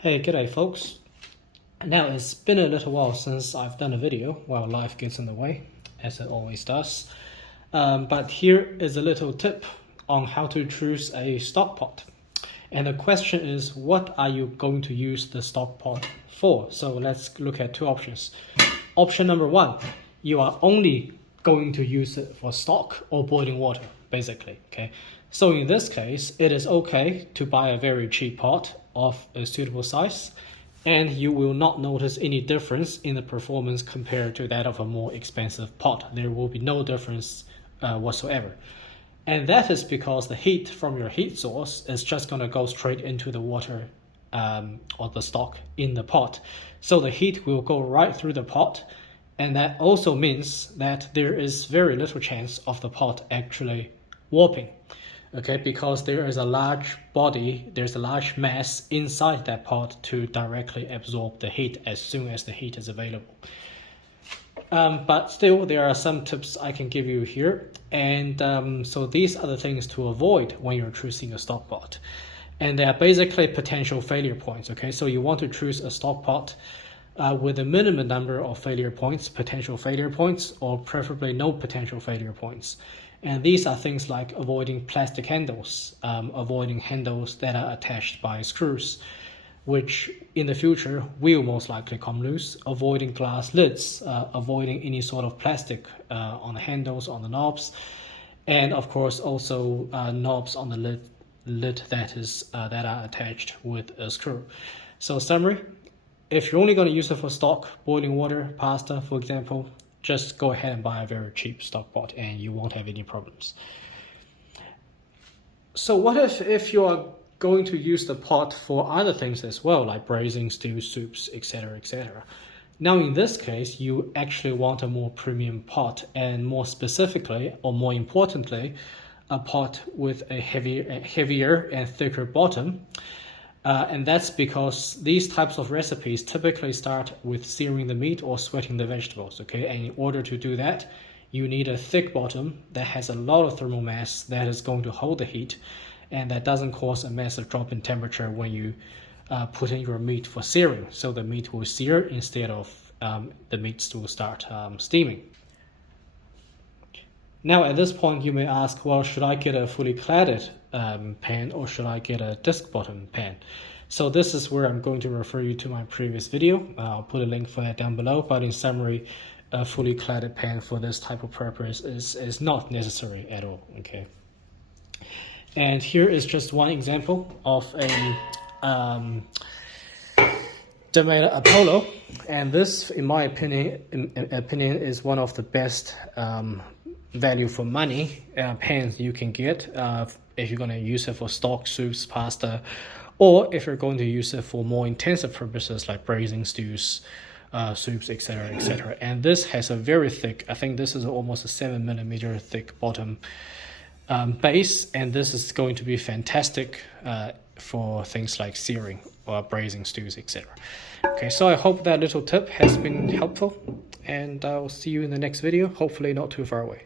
Hey, g'day folks. Now it's been a little while since I've done a video while life gets in the way, as it always does. But here is a little tip on how to choose a stock pot. And the question is, what are you going to use the stock pot for? So let's look at two options. Option number one, you are only going to use it for stock or boiling water, basically. Okay. So in this case, it is okay to buy a very cheap pot of a suitable size, and you will not notice any difference in the performance compared to that of a more expensive pot. There will be no difference whatsoever. And that is because the heat from your heat source is just going to go straight into the water or the stock in the pot. So the heat will go right through the pot, and that also means that there is very little chance of the pot actually warping. Okay, because there is a large body, there's a large mass inside that pot to directly absorb the heat as soon as the heat is available. But still, there are some tips I can give you here. And so these are the things to avoid when you're choosing a stock pot. And they are basically potential failure points. Okay, so you want to choose a stock pot with a minimum number of failure points, potential failure points, or preferably no potential failure points. And these are things like avoiding plastic handles, avoiding handles that are attached by screws, which in the future will most likely come loose, avoiding glass lids, avoiding any sort of plastic on the handles, on the knobs, and of course also knobs on the lid that are attached with a screw. So summary, if you're only going to use it for stock, boiling water, pasta, for example, just go ahead and buy a very cheap stock pot and you won't have any problems. So what if you are going to use the pot for other things as well, like braising, stews, soups, etc., etc.? Now in this case, you actually want a more premium pot, and more specifically, or more importantly, a pot with a heavier and thicker bottom. And that's because these types of recipes typically start with searing the meat or sweating the vegetables, okay? And in order to do that, you need a thick bottom that has a lot of thermal mass that is going to hold the heat, and that doesn't cause a massive drop in temperature when you put in your meat for searing. So the meat will sear instead of the meats will start steaming. Now at this point you may ask, well, should I get a fully cladded pan or should I get a disc bottom pan? So this is where I'm going to refer you to my previous video. I'll put a link for that down below, but in summary, a fully cladded pan for this type of purpose is not necessary at all, okay? And here is just one example of a Demaler Apollo, and this, in my opinion, is one of the best value for money pans you can get if you're going to use it for stock, soups, pasta, or if you're going to use it for more intensive purposes like braising, stews, soups, etc., etc. And this has a very thick, I think this is almost a 7mm thick bottom base, and this is going to be fantastic for things like searing or braising stews, etc. Okay, so I hope that little tip has been helpful, and I'll see you in the next video, hopefully not too far away.